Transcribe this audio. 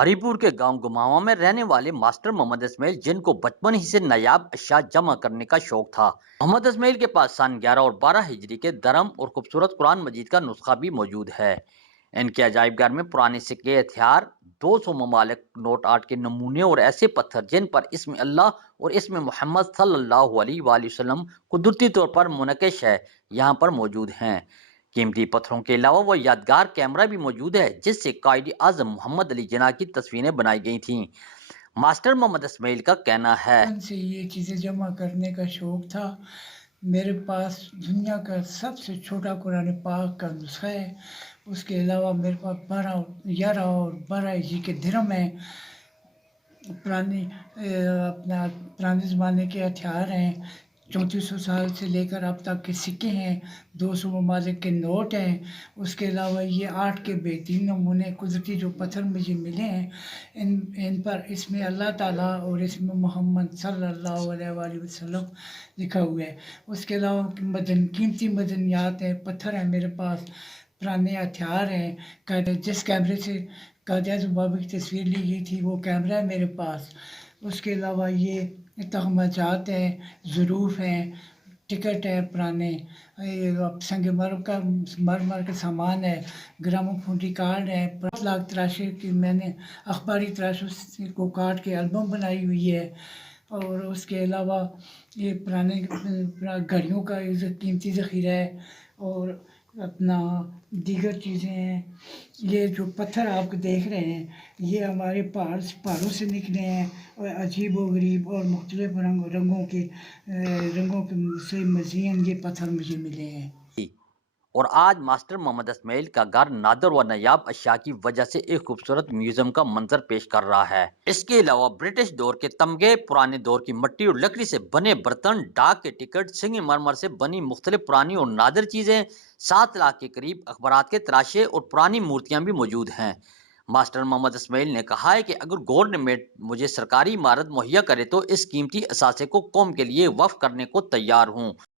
हरिपुर के गांव गुमावा में रहने वाले मास्टर मोहम्मद इस्माइल, जिनको बचपन ही से नायाब अशिया जमा करने का शौक था। मोहम्मद इस्माइल के पास सन 11 और 12 हिजरी के दरम और खूबसूरत कुरान मजीद का नुस्खा भी मौजूद है। इनके अजायब घर में पुराने सिक्के, हथियार, 200 ममालिक नोट आर्ट के नमूने और ऐसे पत्थर जिन पर इसमें अल्लाह और इसमें मोहम्मद सल्लल्लाहु अलैहि वसल्लम कुदरती तौर पर मुनक़िश है, यहाँ पर मौजूद हैं। कीमती पत्थरों के अलावा वो यादगार कैमरा भी मौजूद है, जिससे कायद आजम मोहम्मद अली जिन्ना की तस्वीरें बनाई गई थीं। मास्टर मोहम्मद इस्माइल का कहना है, बचपन से ये चीज़ें जमा करने का शौक था। मेरे पास दुनिया का सबसे छोटा कुरान पाक का नुस्खा है। उसके अलावा मेरे पास 12, 11 और 12 हिजरी के दिरहम हैं। पुराने ज़माने के हथियार हैं। 3400 साल से लेकर अब तक के सिक्के हैं। 200 ममालिक के नोट हैं। उसके अलावा ये आर्ट के बेहतरीन नमूने कुदरती जो पत्थर मुझे मिले हैं, इन पर इसमें अल्लाह ताला और इसमें मोहम्मद सल्लल्लाहु अलैहि वसल्लम लिखा हुआ है। उसके अलावा कीमती मदनियात हैं, पत्थर हैं मेरे पास, पुराने हथियार हैं। जिस कैमरे से कायद-ए-आज़म बाबा की तस्वीर ली गई थी वो कैमरा है मेरे पास। उसके अलावा ये तगमाजात हैं, ज़ुरूफ़ हैं, टिकट है पुराने, संगमरमर का सामान है, ग्रामोफोन रिकॉर्ड है, 5 लाख तराशे की मैंने अखबारी तराशों को काट के एल्बम बनाई हुई है। और उसके अलावा ये पुराने घड़ियों का कीमती ज़ख़ीरा है और दीगर चीज़ें हैं। ये जो पत्थर आप देख रहे हैं, ये हमारे पहाड़ों से निकले हैं और अजीब व गरीब और मुख्तलिफ रंगों से मज़ीन ये पत्थर मुझे मिले हैं। और आज मास्टर मोहम्मद इस्माइल का घर नादर व नायाब अशिया की वजह से एक खूबसूरत म्यूजियम का मंजर पेश कर रहा है। इसके अलावा ब्रिटिश दौर के तमगे, पुराने दौर की मिट्टी और लकड़ी से बने बर्तन, डाक के टिकट, संगमरमर से बनी मुख्तलिफ पुरानी और नादिर चीजें, 7 लाख के करीब अखबारात के तराशे और पुरानी मूर्तियां भी मौजूद हैं। मास्टर मोहम्मद इस्माइल ने कहा है कि अगर गवर्नमेंट मुझे सरकारी इमारत मुहैया करे तो इस कीमती असासे को कौम के लिए वक्फ करने को तैयार हूँ।